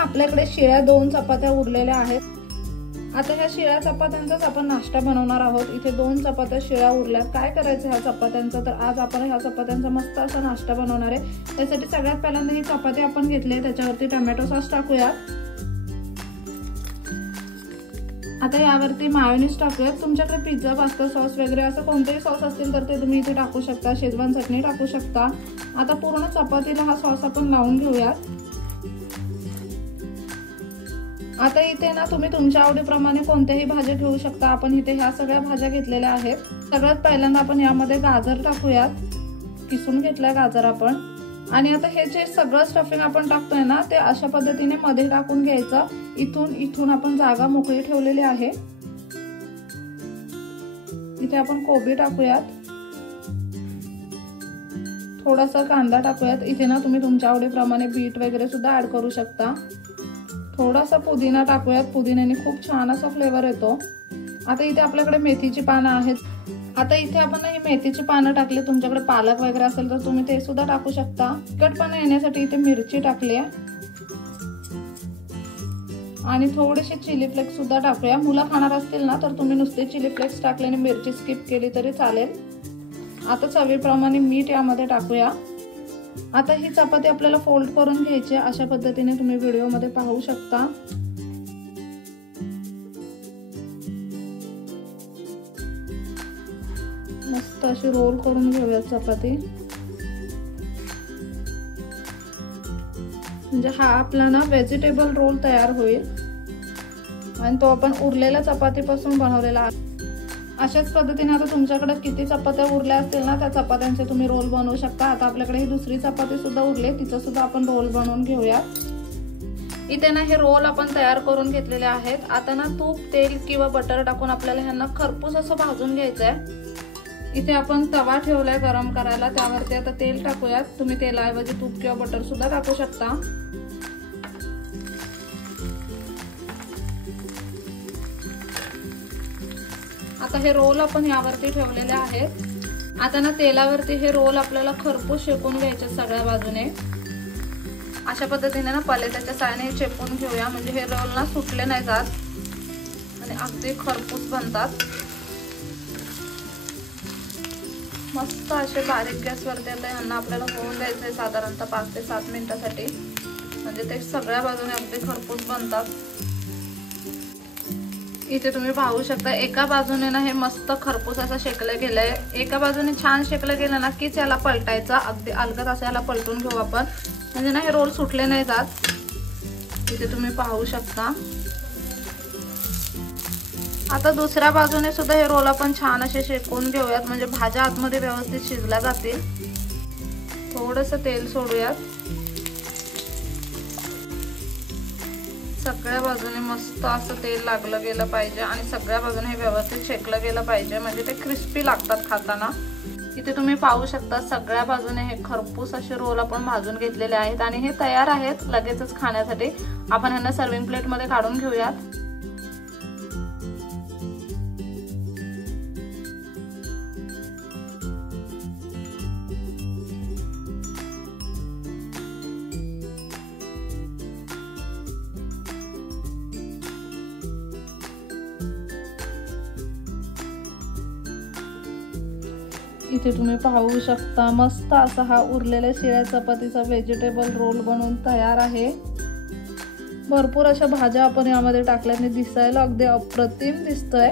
आपल्याकडे शिळ्या 2 चपात्या उरलेल्या आहेत। आता ह्या शिळ्या चपात्यांचाच आपण नाश्ता बनवणार आहोत। इथे 2 चपात्या शिळ्या उरल्यात। काय करायचं ह्या चपात्यांचा, तर आज आपण ह्या चपात्यांचा मस्त असा नाश्ता बनवणार आहे। त्यासाठी सगळ्यात पहिल्यांदा ही चपाती आपण घेतली, त्याच्यावरती टोमॅटो सॉस टाकूया। आता यावरती मायोनीज टाकूयात। तुमच्याकडे पिझ्झा पास्ता सॉस वगैरे असं कोणतेही सॉस असतील तर ते तुम्ही इथे टाकू शकता। शेजवान चटणी टाकू शकता। आता पूर्ण चपातीला हा सॉस आपण लावून घेऊयात। आता इथे ना तुम्ही तुमच्या आवडीप्रमाणे कोणत्याही भाज्या ठेवू शकता। आपण इथे ह्या सगळ्या भाज्या घेतलेल्या आहेत। सगळ्यात पहिल्यांदा आपण यामध्ये गाजर टाकूयात, किसून घेतलाय गाजर आपण। आणि आता हे जे सगळं स्टफिंग आपण टाकतोय ना ते अशा पद्धतीने मध्ये टाकून घ्यायचं। इथून आपण जागा मोकळी ठेवलेली आहे। इथे आपण कोबी टाकूयात, थोडासा कांदा टाकूयात। इथे ना तुम्ही तुमच्या आवडीप्रमाणे बीट वगैरे सुद्धा ऍड करू शकता। थोडासा पुदिना टाकूयात, पुदिन्याने खूप छान असा फ्लेवर येतो। आता इथे आपल्याकडे मेथीची पानं आहेत। आता इथे आपण ही मेथीची पानं टाकली, तुमच्याकडे पालक वगैरे असेल तर तुम्ही ते सुद्धा टाकू शकता। तिखटपणा येण्यासाठी इथे मिरची टाकली आहे आणि थोडेसे चिली फ्लेक्स सुद्धा टाकूया। मुलं खाणार असतील ना तर तुम्ही नुसते चिली फ्लेक्स टाकले आणि मिरची स्किप केली तरी चालेल। आता चवीप्रमाणे मीठ यामध्ये टाकूया। आता ही चपाती आपल्याला फोल्ड करून घ्यायची, अशा पद्धतीने तुम्ही व्हिडिओ मध्ये पाहू शकता। मस्त अशी रोल करून घेऊया चपाती। म्हणजे हा आपला ना व्हेजिटेबल रोल तयार होईल आणि तो आपण उरलेल्या चपातीपासून बनवलेला आहे। अशाच पद्धतीने आता तुमच्याकडे किती चपात्या उरल्या असतील ना त्या चपात्यांचे तुम्ही रोल बनवू शकता। आता आपल्याकडे ही दुसरी चपाती सुद्धा उरली, तिचा सुद्धा आपण रोल बनवून घेऊया। इथे ना हे रोल आपण तयार करून घेतलेले आहेत। आता ना तूप, तेल किंवा बटर टाकून आपल्याला ह्यांना खरपूस असं भाजून घ्यायचंय। इथे आपण तवा ठेवलाय गरम करायला, त्यावरती आता तेल टाकूयात। तुम्ही तेलाऐवजी तूप किंवा बटर सुद्धा टाकू शकता। आता हे रोल आपण यावरती ठेवलेले आहेत। आता ना तेलावरती हे रोल आपल्याला खरपूस शेकून घ्यायचे सगळ्या बाजूने। अशा पद्धतीने ना पलेट्याच्या साहाय्याने चेपून घेऊया, म्हणजे हे रोल ना सुटले नाही जात आणि अगदी खरपूस बनतात। मस्त असे बारीक गॅसवरती आता ह्यांना आपल्याला होऊन द्यायचे साधारणतः 5 ते 7 मिनिटासाठी, म्हणजे ते सगळ्या बाजूने अगदी खरपूस बनतात। इथे तुम्ही पाहू शकता एका बाजूने ना हे मस्त खरपूस असं शेकलं गेलंय। एका बाजूने छान शेकलं गेलं ना कीच याला पलटायचं, अगदी अलगद असं याला पलटून घेऊ आपण, म्हणजे ना हे रोल सुटले नाही जात। इथे तुम्ही पाहू शकता। आता दुसऱ्या बाजूने सुद्धा हे रोल आपण छान असे शेकून घेऊयात, म्हणजे भाज्या आतमध्ये व्यवस्थित शिजल्या जातील। थोडंसं तेल सोडूयात। सगळ्या बाजूने मस्त असं तेल लागलं गेलं पाहिजे आणि सगळ्या बाजूने हे व्यवस्थित शेकलं गेलं पाहिजे, म्हणजे ते क्रिस्पी लागतात खाताना। इथे तुम्ही पाहू शकता सगळ्या बाजूने हे खरपूस असे रोल आपण भाजून घेतलेले आहेत आणि हे तयार आहेत लगेचच खाण्यासाठी। आपण ह्यांना सर्विंग प्लेट मध्ये काढून घेऊयात। इथे तुम्ही पाहू शकता मस्त असा हा उरलेल्या शिळ्या चपातीचा व्हेजिटेबल रोल बनवून तयार आहे। भरपूर अशा भाज्या आपण यामध्ये टाकल्याने दिसायला अगदी अप्रतिम दिसतोय।